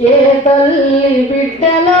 ఏ తల్లి బిడ్డలో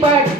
Park.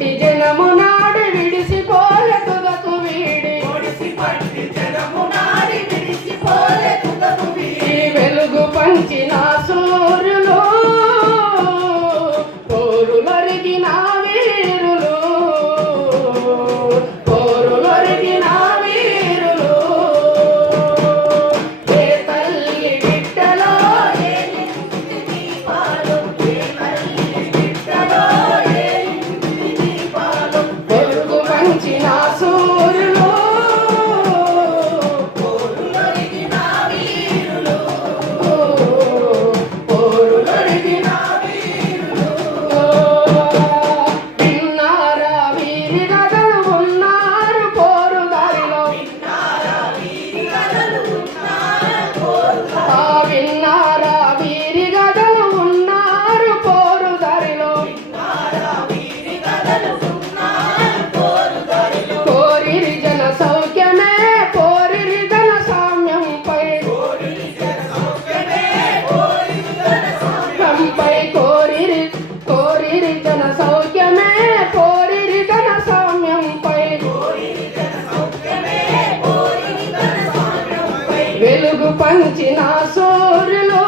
వెలుగు పంచిన సోరులో